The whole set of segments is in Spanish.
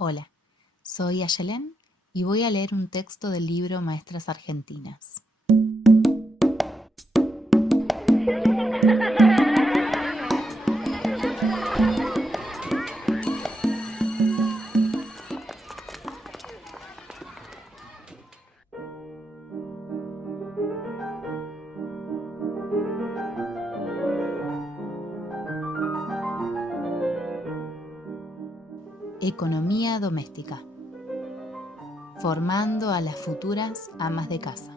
Hola, soy Ayelén y voy a leer un texto del libro Maestras Argentinas. Economía doméstica. Formando a las futuras amas de casa.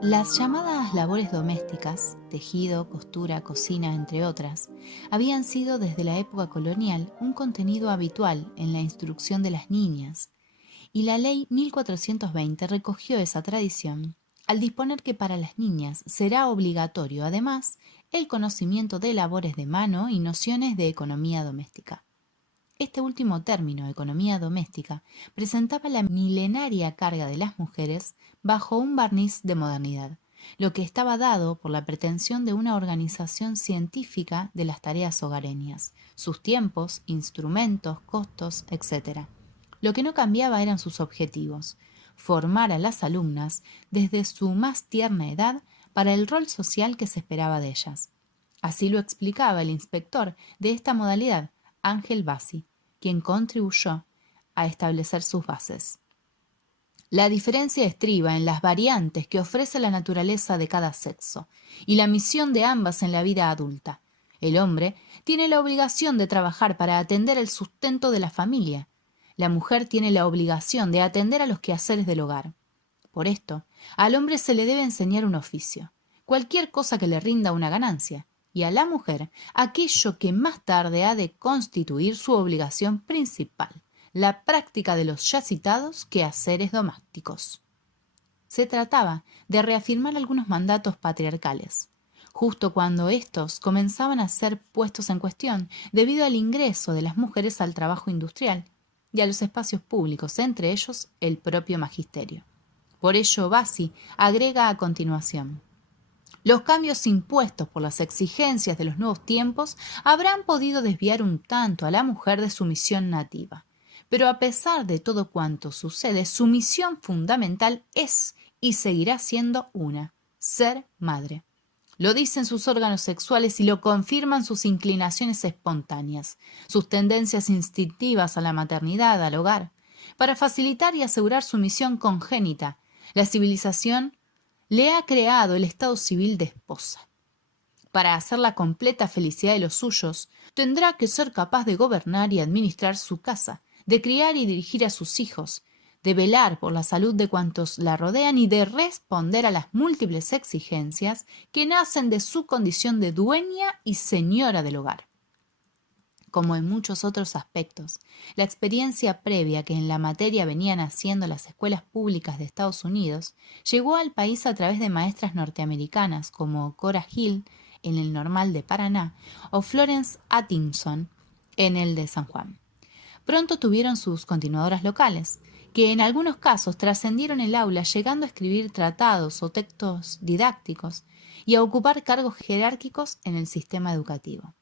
Las llamadas labores domésticas, tejido, costura, cocina, entre otras, habían sido desde la época colonial un contenido habitual en la instrucción de las niñas, y la Ley 1420 recogió esa tradición al disponer que para las niñas será obligatorio, además, el conocimiento de labores de mano y nociones de economía doméstica. Este último término, economía doméstica, presentaba la milenaria carga de las mujeres bajo un barniz de modernidad, lo que estaba dado por la pretensión de una organización científica de las tareas hogareñas, sus tiempos, instrumentos, costos, etc. Lo que no cambiaba eran sus objetivos: formar a las alumnas desde su más tierna edad para el rol social que se esperaba de ellas. Así lo explicaba el inspector de esta modalidad, Ángel Bassi, quien contribuyó a establecer sus bases. La diferencia estriba en las variantes que ofrece la naturaleza de cada sexo y la misión de ambas en la vida adulta. El hombre tiene la obligación de trabajar para atender el sustento de la familia. La mujer tiene la obligación de atender a los quehaceres del hogar. Por esto, al hombre se le debe enseñar un oficio, cualquier cosa que le rinda una ganancia, y a la mujer aquello que más tarde ha de constituir su obligación principal, la práctica de los ya citados quehaceres domésticos. Se trataba de reafirmar algunos mandatos patriarcales, justo cuando estos comenzaban a ser puestos en cuestión debido al ingreso de las mujeres al trabajo industrial y a los espacios públicos, entre ellos el propio magisterio. Por ello, Bassi agrega a continuación: los cambios impuestos por las exigencias de los nuevos tiempos habrán podido desviar un tanto a la mujer de su misión nativa. Pero a pesar de todo cuanto sucede, su misión fundamental es y seguirá siendo una: ser madre. Lo dicen sus órganos sexuales y lo confirman sus inclinaciones espontáneas, sus tendencias instintivas a la maternidad, al hogar. Para facilitar y asegurar su misión congénita, la civilización le ha creado el estado civil de esposa. Para hacer la completa felicidad de los suyos, tendrá que ser capaz de gobernar y administrar su casa, de criar y dirigir a sus hijos, de velar por la salud de cuantos la rodean y de responder a las múltiples exigencias que nacen de su condición de dueña y señora del hogar. Como en muchos otros aspectos, la experiencia previa que en la materia venían haciendo las escuelas públicas de Estados Unidos llegó al país a través de maestras norteamericanas como Cora Hill en el Normal de Paraná o Florence Atkinson en el de San Juan. Pronto tuvieron sus continuadoras locales, que en algunos casos trascendieron el aula llegando a escribir tratados o textos didácticos y a ocupar cargos jerárquicos en el sistema educativo.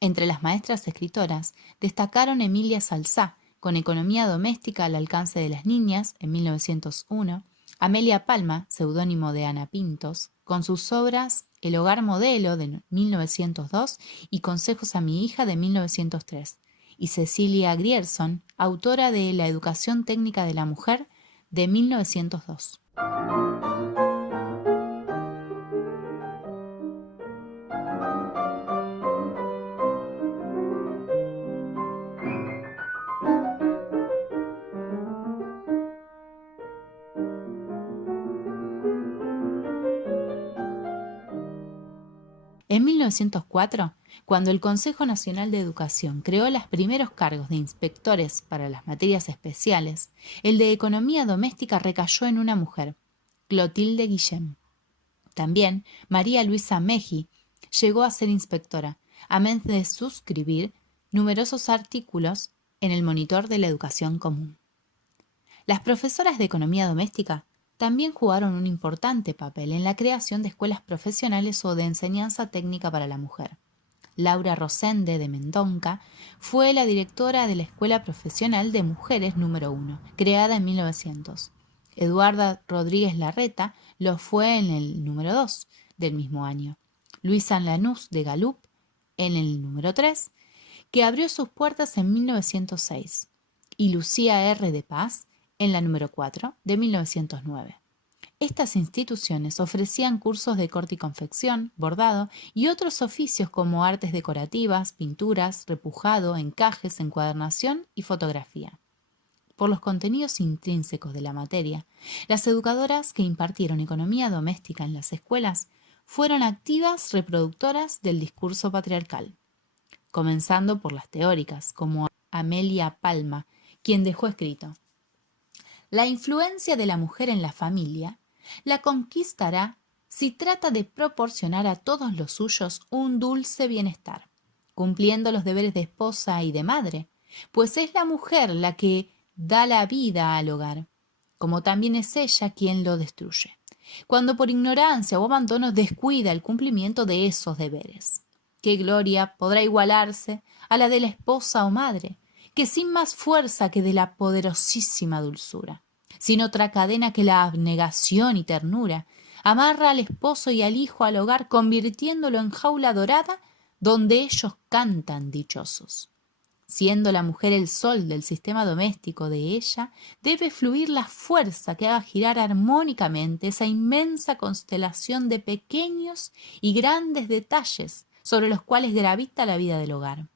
Entre las maestras escritoras destacaron Emilia Salzá, con Economía doméstica al alcance de las niñas, en 1901, Amelia Palma, seudónimo de Ana Pintos, con sus obras El hogar modelo, de 1902, y Consejos a mi hija, de 1903, y Cecilia Grierson, autora de La educación técnica de la mujer, de 1902. En 1904, cuando el Consejo Nacional de Educación creó los primeros cargos de inspectores para las materias especiales, el de Economía doméstica recayó en una mujer, Clotilde Guillem. También María Luisa Meji llegó a ser inspectora, amén de suscribir numerosos artículos en el Monitor de la Educación Común. Las profesoras de Economía doméstica también jugaron un importante papel en la creación de escuelas profesionales o de enseñanza técnica para la mujer. Laura Rosende de Mendonca fue la directora de la Escuela Profesional de Mujeres número 1, creada en 1900. Eduarda Rodríguez Larreta lo fue en el número 2 del mismo año. Luisa Lanús de Galup en el número 3, que abrió sus puertas en 1906, y Lucía R. de Paz en la número 4 de 1909. Estas instituciones ofrecían cursos de corte y confección, bordado y otros oficios como artes decorativas, pinturas, repujado, encajes, encuadernación y fotografía. Por los contenidos intrínsecos de la materia, las educadoras que impartieron economía doméstica en las escuelas fueron activas reproductoras del discurso patriarcal, comenzando por las teóricas, como Amelia Palma, quien dejó escrito: la influencia de la mujer en la familia la conquistará si trata de proporcionar a todos los suyos un dulce bienestar, cumpliendo los deberes de esposa y de madre, pues es la mujer la que da la vida al hogar, como también es ella quien lo destruye, cuando por ignorancia o abandono descuida el cumplimiento de esos deberes. ¿Qué gloria podrá igualarse a la de la esposa o madre, que sin más fuerza que de la poderosísima dulzura, sin otra cadena que la abnegación y ternura, amarra al esposo y al hijo al hogar, convirtiéndolo en jaula dorada donde ellos cantan dichosos? Siendo la mujer el sol del sistema doméstico, de ella debe fluir la fuerza que haga girar armónicamente esa inmensa constelación de pequeños y grandes detalles sobre los cuales gravita la vida del hogar,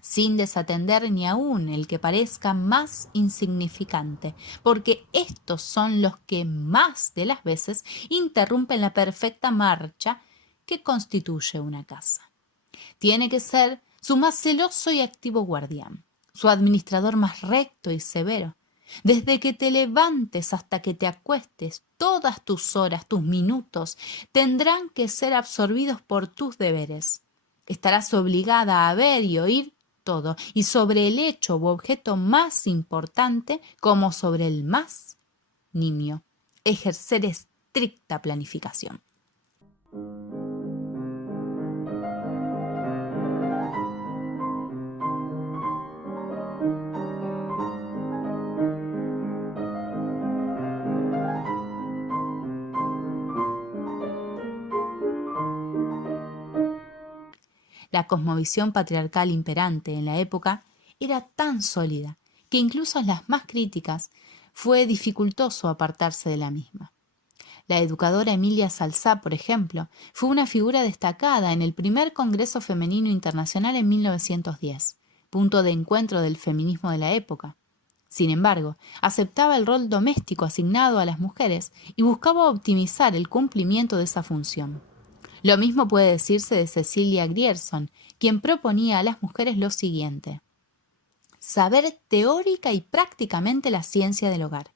sin desatender ni aun el que parezca más insignificante, porque estos son los que más de las veces interrumpen la perfecta marcha que constituye una casa. Tiene que ser su más celoso y activo guardián, su administrador más recto y severo. Desde que te levantes hasta que te acuestes, todas tus horas, tus minutos, tendrán que ser absorbidos por tus deberes. Estarás obligada a ver y oír todo, y sobre el hecho u objeto más importante como sobre el más nimio, ejercer estricta planificación. La cosmovisión patriarcal imperante en la época era tan sólida que incluso en las más críticas fue dificultoso apartarse de la misma. La educadora Emilia Salzá, por ejemplo, fue una figura destacada en el primer Congreso Femenino Internacional en 1910, punto de encuentro del feminismo de la época. Sin embargo, aceptaba el rol doméstico asignado a las mujeres y buscaba optimizar el cumplimiento de esa función. Lo mismo puede decirse de Cecilia Grierson, quien proponía a las mujeres lo siguiente: saber teórica y prácticamente la ciencia del hogar.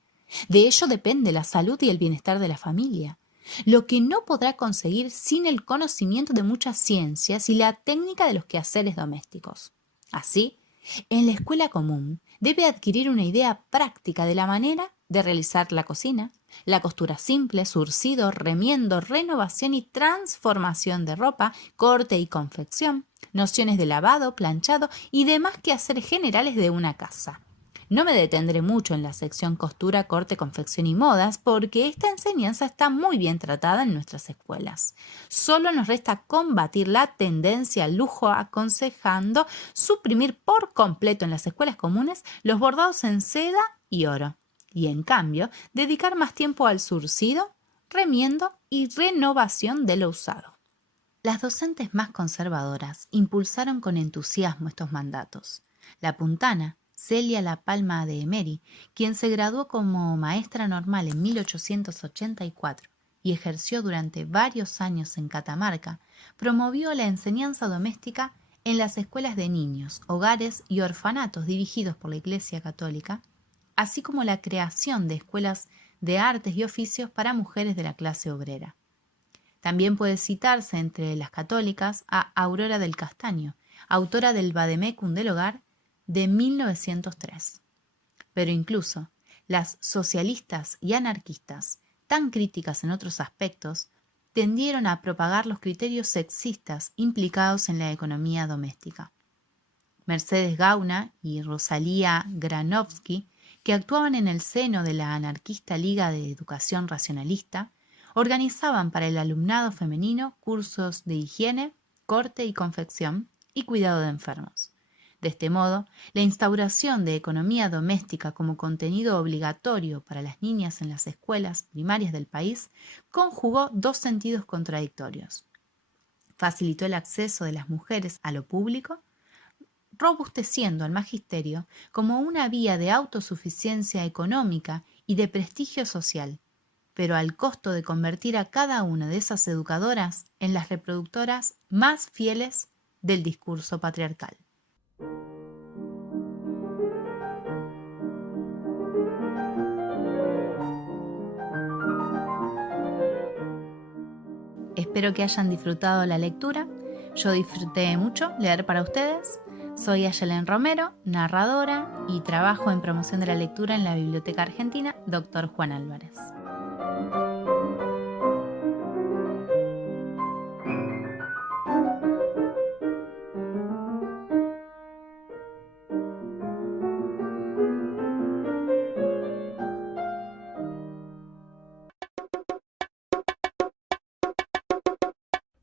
De ello depende la salud y el bienestar de la familia, lo que no podrá conseguir sin el conocimiento de muchas ciencias y la técnica de los quehaceres domésticos. Así, en la escuela común debe adquirir una idea práctica de la manera de realizar la cocina, la costura simple, zurcido, remiendo, renovación y transformación de ropa, corte y confección, nociones de lavado, planchado y demás quehaceres generales de una casa. No me detendré mucho en la sección costura, corte, confección y modas, porque esta enseñanza está muy bien tratada en nuestras escuelas. Solo nos resta combatir la tendencia al lujo, aconsejando suprimir por completo en las escuelas comunes los bordados en seda y oro, y en cambio dedicar más tiempo al zurcido, remiendo y renovación de lo usado. Las docentes más conservadoras impulsaron con entusiasmo estos mandatos. La puntana Celia La Palma de Emery, quien se graduó como maestra normal en 1884 y ejerció durante varios años en Catamarca, promovió la enseñanza doméstica en las escuelas de niños, hogares y orfanatos dirigidos por la Iglesia Católica, así como la creación de escuelas de artes y oficios para mujeres de la clase obrera. También puede citarse entre las católicas a Aurora del Castaño, autora del Vademecum del Hogar de 1903. Pero incluso las socialistas y anarquistas tan críticas en otros aspectos, tendieron a propagar los criterios sexistas implicados en la economía doméstica. Mercedes Gauna y Rosalía Granovsky, que actuaban en el seno de la anarquista Liga de Educación Racionalista, organizaban para el alumnado femenino cursos de higiene, corte y confección y cuidado de enfermos. De este modo, la instauración de economía doméstica como contenido obligatorio para las niñas en las escuelas primarias del país conjugó dos sentidos contradictorios. Facilitó el acceso de las mujeres a lo público, robusteciendo al magisterio como una vía de autosuficiencia económica y de prestigio social, pero al costo de convertir a cada una de esas educadoras en las reproductoras más fieles del discurso patriarcal. Espero que hayan disfrutado la lectura. Yo disfruté mucho leer para ustedes. Soy Ayelen Romero, narradora, y trabajo en promoción de la lectura en la Biblioteca Argentina Dr. Juan Álvarez.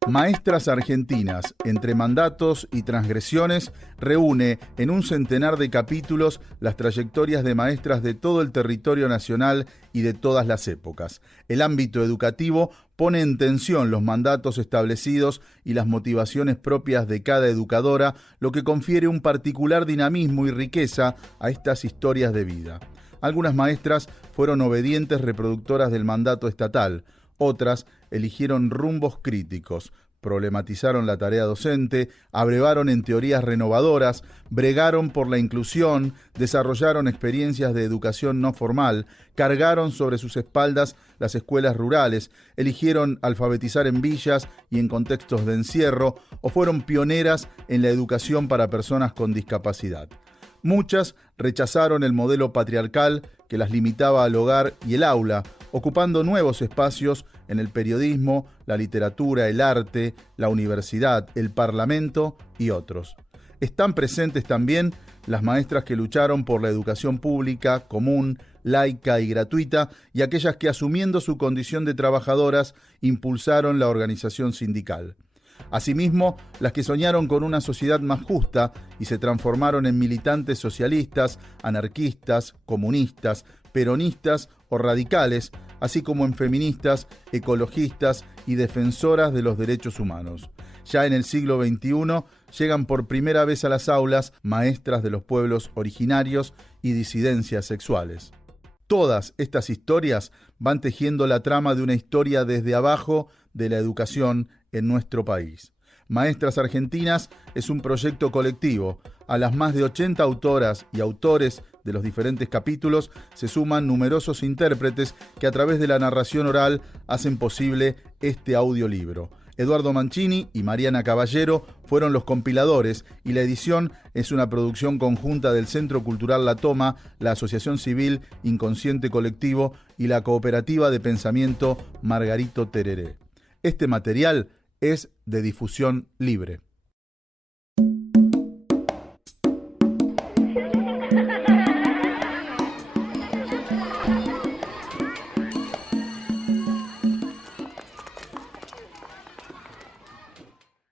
Maestras Argentinas, entre mandatos y transgresiones, reúne en un centenar de capítulos las trayectorias de maestras de todo el territorio nacional y de todas las épocas. El ámbito educativo pone en tensión los mandatos establecidos y las motivaciones propias de cada educadora, lo que confiere un particular dinamismo y riqueza a estas historias de vida. Algunas maestras fueron obedientes reproductoras del mandato estatal. Otras eligieron rumbos críticos, problematizaron la tarea docente, abrevaron en teorías renovadoras, bregaron por la inclusión, desarrollaron experiencias de educación no formal, cargaron sobre sus espaldas las escuelas rurales, eligieron alfabetizar en villas y en contextos de encierro, o fueron pioneras en la educación para personas con discapacidad. Muchas rechazaron el modelo patriarcal que las limitaba al hogar y el aula, ocupando nuevos espacios en el periodismo, la literatura, el arte, la universidad, el parlamento y otros. Están presentes también las maestras que lucharon por la educación pública, común, laica y gratuita, y aquellas que, asumiendo su condición de trabajadoras, impulsaron la organización sindical. Asimismo, las que soñaron con una sociedad más justa y se transformaron en militantes socialistas, anarquistas, comunistas, peronistas o radicales, así como en feministas, ecologistas y defensoras de los derechos humanos. Ya en el siglo XXI llegan por primera vez a las aulas maestras de los pueblos originarios y disidencias sexuales. Todas estas historias van tejiendo la trama de una historia desde abajo de la educación en nuestro país. Maestras Argentinas es un proyecto colectivo. A las más de 80 autoras y autores de los diferentes capítulos se suman numerosos intérpretes que a través de la narración oral hacen posible este audiolibro. Eduardo Mancini y Mariana Caballero fueron los compiladores y la edición es una producción conjunta del Centro Cultural La Toma, la Asociación Civil Inconsciente Colectivo y la Cooperativa de Pensamiento Margarito Tereré. Este material es de difusión libre.